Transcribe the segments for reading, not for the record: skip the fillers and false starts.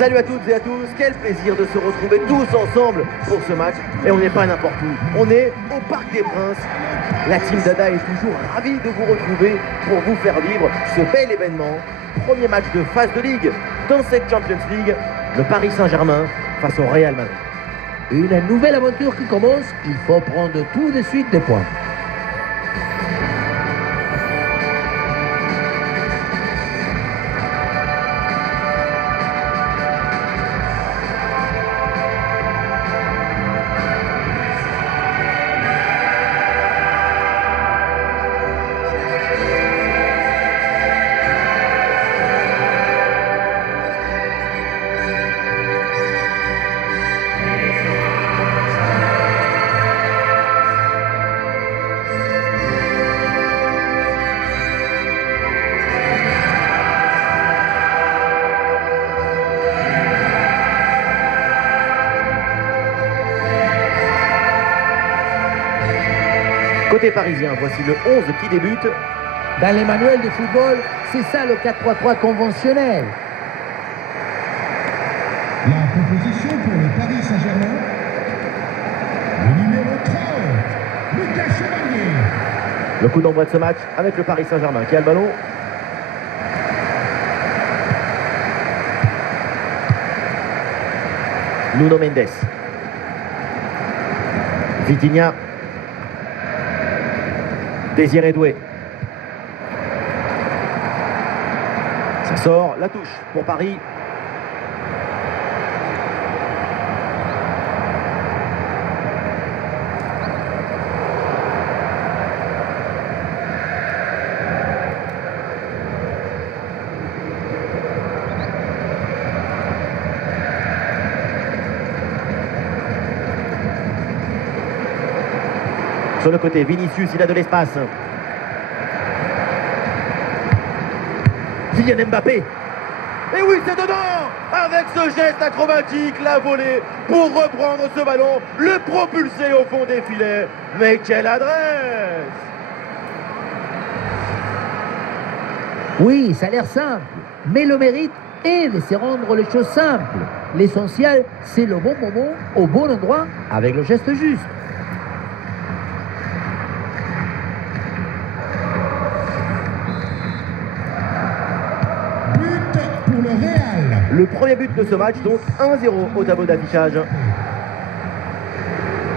Salut à toutes et à tous, quel plaisir de se retrouver tous ensemble pour ce match. Et on n'est pas n'importe où, on est au Parc des Princes. La team Dada est toujours ravie de vous retrouver pour vous faire vivre ce bel événement. Premier match de phase de Ligue dans cette Champions League, le Paris Saint-Germain face au Real Madrid. Une nouvelle aventure qui commence, il faut prendre tout de suite des points. Côté parisien, voici le 11 qui débute. Dans les manuels de football, c'est ça le 4-3-3 conventionnel. La proposition pour le Paris Saint-Germain, le numéro 30, Lucas Chevalier. Le coup d'envoi de ce match avec le Paris Saint-Germain qui a le ballon. Nuno Mendes. Vitinha. Désiré Doué. Ça sort, la touche pour Paris. Sur le côté, Vinicius, il a de l'espace. Kylian Mbappé. Et oui, c'est dedans. Avec ce geste acrobatique, la volée pour reprendre ce ballon, le propulser au fond des filets. Mais quelle adresse! Oui, ça a l'air simple, mais le mérite est de se rendre les choses simples. L'essentiel, c'est le bon moment, au bon endroit, avec le geste juste. Pour le Real. Le premier but de ce match, donc 1-0 au tableau d'affichage.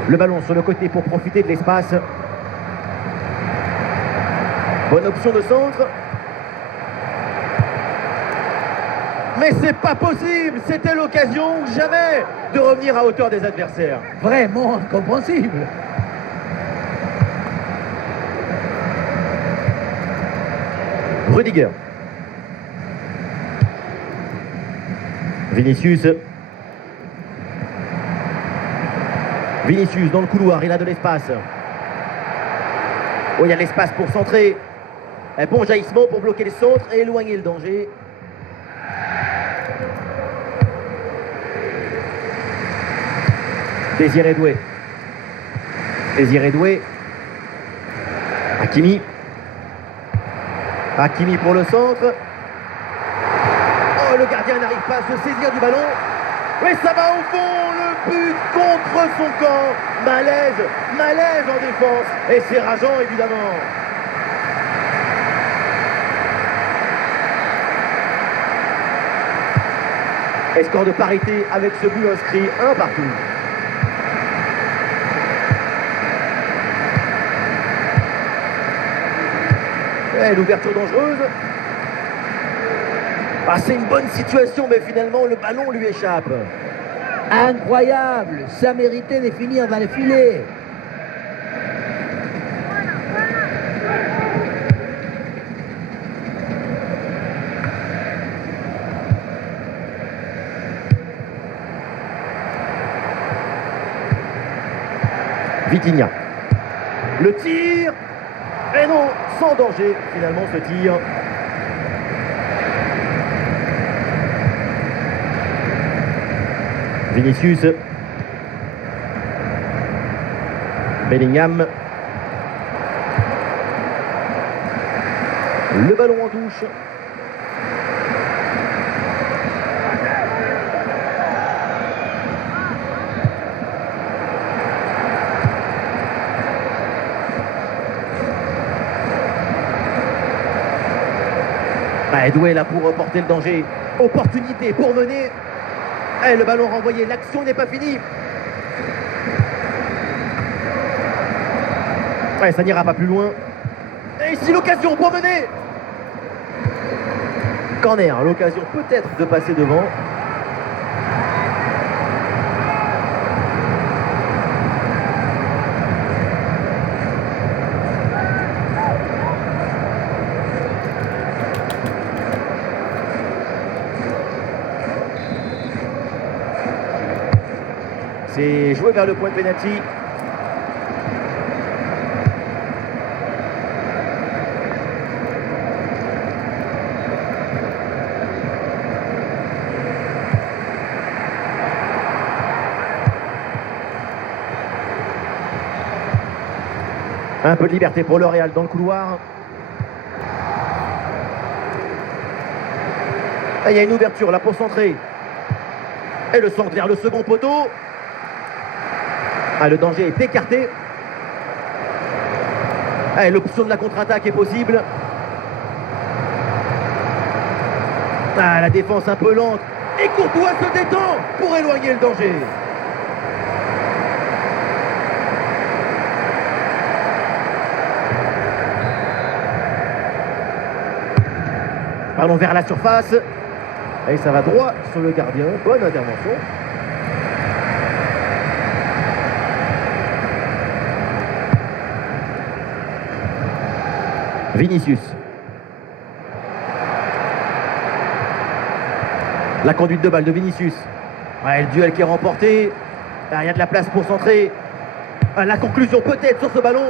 Le ballon sur le côté pour profiter de l'espace. Bonne option de centre. Mais c'est pas possible, c'était l'occasion ou jamais de revenir à hauteur des adversaires. Vraiment incompréhensible. Rudiger. Vinicius. Vinicius dans le couloir, il a de l'espace. Oh, il y a l'espace pour centrer. Un bon jaillissement pour bloquer les centres et éloigner le danger. Désiré Doué. Désiré Doué. Hakimi. Hakimi pour le centre. Oh, le gardien n'arrive pas à se saisir du ballon. Mais ça va au fond, le but contre son camp. Malaise, malaise en défense. Et c'est rageant, évidemment. Et score de parité avec ce but inscrit, 1 partout. Et l'ouverture dangereuse. Ah, c'est une bonne situation, mais finalement, le ballon lui échappe. Incroyable, ça méritait de finir dans les filets. Vitinha. Le tir. Et non, sans danger, finalement, ce tir. Vinicius. Bellingham. Le ballon en touche. Ah, Doué là pour porter le danger. Opportunité pour mener. Ah, le ballon renvoyé, l'action n'est pas finie. Ouais, ça n'ira pas plus loin. Et ici l'occasion pour mener. Corner, l'occasion peut-être de passer devant. C'est joué vers le point de pénalty. Un peu de liberté pour le Real dans le couloir. Ah, il y a une ouverture là pour centrer. Et le centre vers le second poteau. Ah, le danger est écarté. Ah, l'option de la contre-attaque est possible. Ah, la défense un peu lente. Et Courtois se détend pour éloigner le danger. Ballon vers la surface. Et ça va droit sur le gardien. Bonne intervention. Vinicius. La conduite de balle de Vinicius. Ouais, le duel qui est remporté. Il y a de la place pour centrer. La conclusion peut-être sur ce ballon.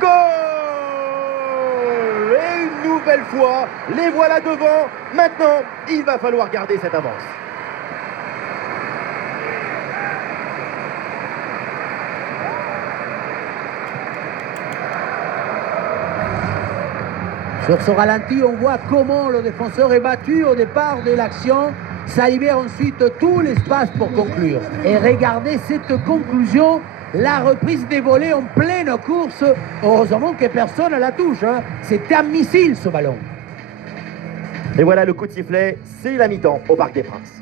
Goal! Et une nouvelle fois, les voilà devant. Maintenant, il va falloir garder cette avance. Sur ce ralenti, on voit comment le défenseur est battu au départ de l'action. Ça libère ensuite tout l'espace pour conclure. Et regardez cette conclusion, la reprise des volets en pleine course. Heureusement que personne ne la touche. C'était un missile ce ballon. Et voilà le coup de sifflet, c'est la mi-temps au Parc des Princes.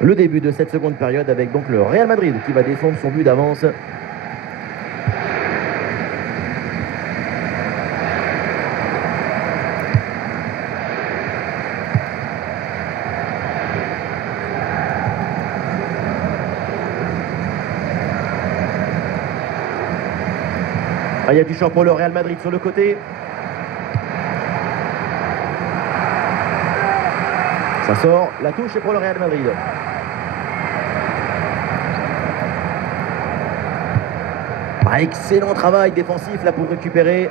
Le début de cette seconde période avec donc le Real Madrid qui va défendre son but d'avance. Ah, il y a du champ pour le Real Madrid sur le côté. Ça sort, la touche est pour le Real Madrid. Excellent travail défensif là pour récupérer.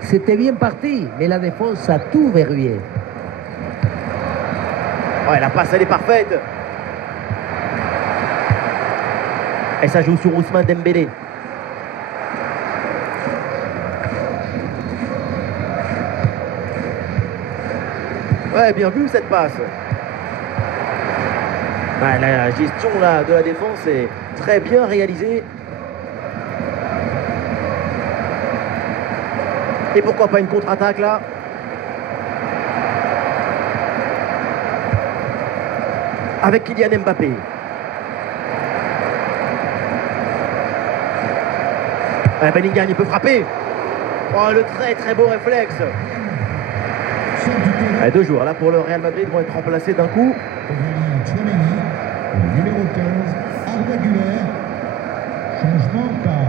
C'était bien parti, mais la défense a tout verrouillé. Ouais, la passe elle est parfaite. Et ça joue sur Ousmane Dembélé. Ouais, bien vu cette passe. Ouais, la gestion là, de la défense est très bien réalisée. Et pourquoi pas une contre-attaque là? Avec Kylian Mbappé. Bellingham, il peut frapper. Oh, le très très beau réflexe. Deux joueurs là pour le Real Madrid vont être remplacés d'un coup. Aurélien Tchouaméni, le numéro 15, Arda Güler. Changement par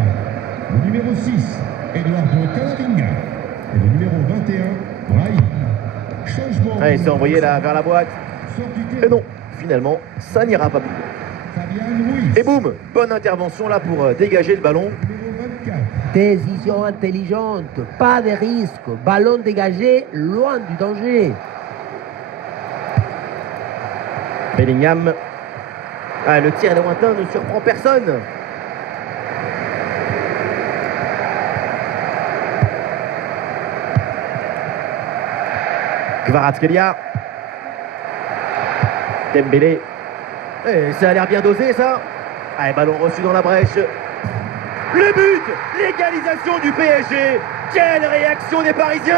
le numéro 6, Eduardo Camavinga. Et le numéro 21, Brahim. Changement. Allez, c'est envoyé là vers la boîte. Sort du Et terrain. non, finalement, ça n'ira pas plus loin. Fabien Ruiz. Et boum, bonne intervention là pour dégager le ballon. Numéro 24. Décision intelligente, pas de risque, ballon dégagé, loin du danger. Bellingham. Ah, le tir lointain ne surprend personne. Kvaratskhelia. Dembélé. Et ça a l'air bien dosé, ça. Allez, ballon reçu dans la brèche. Le but, l'égalisation du PSG. Quelle réaction des Parisiens!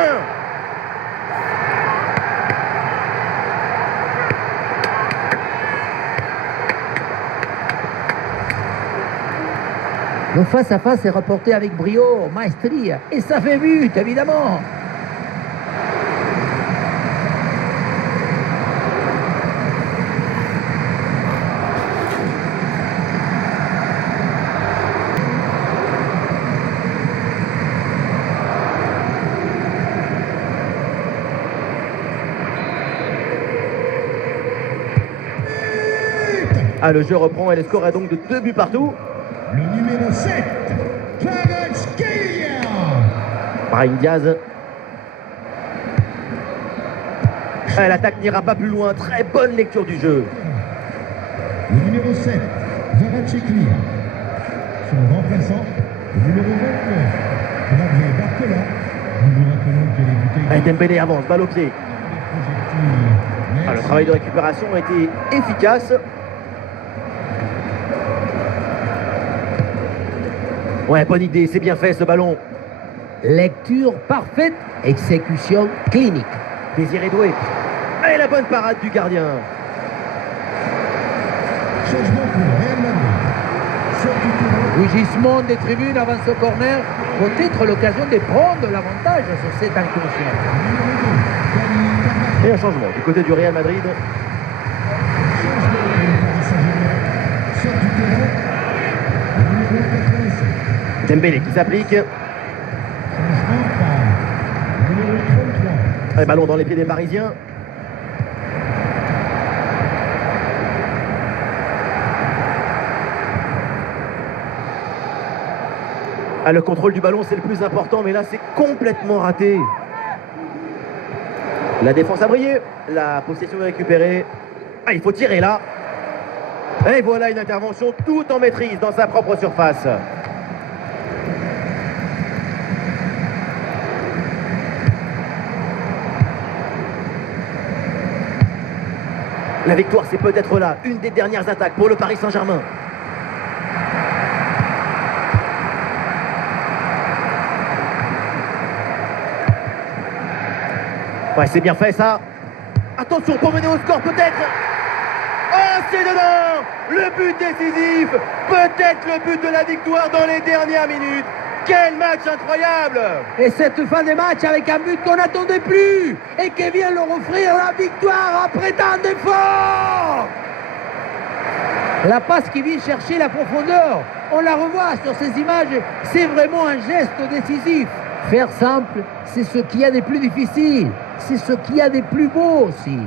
Le face-à-face est reporté avec brio, maestria, et ça fait but, évidemment. Ah, le jeu reprend et le score est donc de 2 buts partout. Le numéro 7, Kvaratskhelia. Brahim Diaz. L'attaque n'ira pas plus loin. Très bonne lecture du jeu. Le numéro 7, Kvaratskhelia. Son remplaçant, le numéro 29, Gabriel Barcola. Nous vous rappelons que les bouteilles... Dembélé avance, balle au pied. Le travail de récupération a été efficace. Ouais, bonne idée, c'est bien fait ce ballon. Lecture parfaite, exécution clinique. Désiré Doué. Et la bonne parade du gardien. Changement pour le Real Madrid. Sort du terrain. Rugissement des tribunes avant ce corner. Peut-être l'occasion de prendre l'avantage sur cette incursion. Et un changement du côté du Real Madrid. Changement pour le Paris Saint-Germain. Sort du terrain. Le numéro 87. Dembélé qui s'applique. Changement par le numéro 33. Un ballon dans les pieds des Parisiens. Le contrôle du ballon, c'est le plus important, mais là, c'est complètement raté. La défense a brillé. La possession est récupérée. Il faut tirer là. Et voilà une intervention tout en maîtrise dans sa propre surface. La victoire, c'est peut-être là, une des dernières attaques pour le Paris Saint-Germain. Ouais, c'est bien fait ça. Attention pour mener au score peut-être. Oh, c'est dedans. Le but décisif. Peut-être le but de la victoire dans les dernières minutes. Quel match incroyable! Et cette fin de match avec un but qu'on n'attendait plus et qui vient leur offrir la victoire après tant d'efforts. La passe qui vient chercher la profondeur, on la revoit sur ces images, c'est vraiment un geste décisif. Faire simple, c'est ce qu'il y a de plus difficile, c'est ce qu'il y a de plus beau aussi.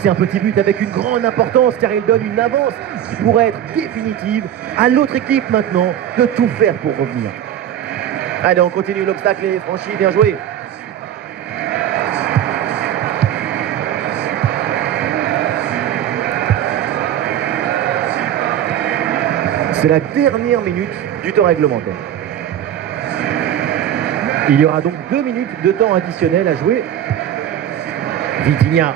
C'est un petit but avec une grande importance car il donne une avance qui pourrait être définitive. À l'autre équipe maintenant de tout faire pour revenir. Allez, on continue, l'obstacle est franchi, bien joué. C'est la dernière minute du temps réglementaire. Il y aura donc 2 minutes de temps additionnel à jouer. Vitinha.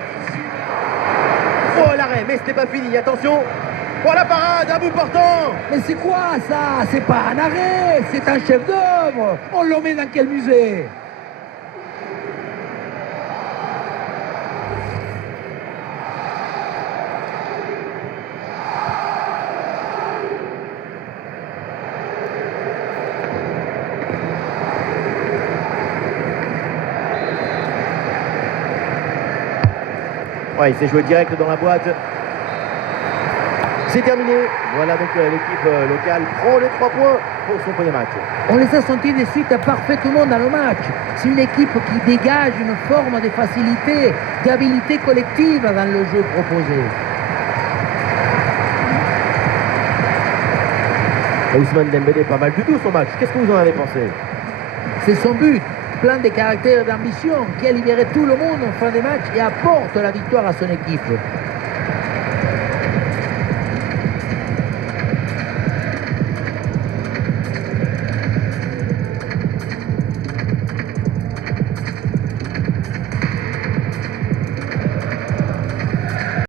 Oh, l'arrêt, mais ce n'est pas fini, attention. Oh, la parade, à bout portant. Mais c'est quoi ça? C'est pas un arrêt, c'est un chef d'œuvre. On le met dans quel musée? Ouais, il s'est joué direct dans la boîte. C'est terminé. Voilà donc l'équipe locale prend les 3 points pour son premier match. On les a sentis de suite parfaitement dans le match. C'est une équipe qui dégage une forme de facilité, d'habilité collective dans le jeu proposé. Ousmane Dembélé, pas mal du tout son match. Qu'est-ce que vous en avez pensé? C'est son but. plein de caractère et d'ambition, qui a libéré tout le monde en fin de match et apporte la victoire à son équipe.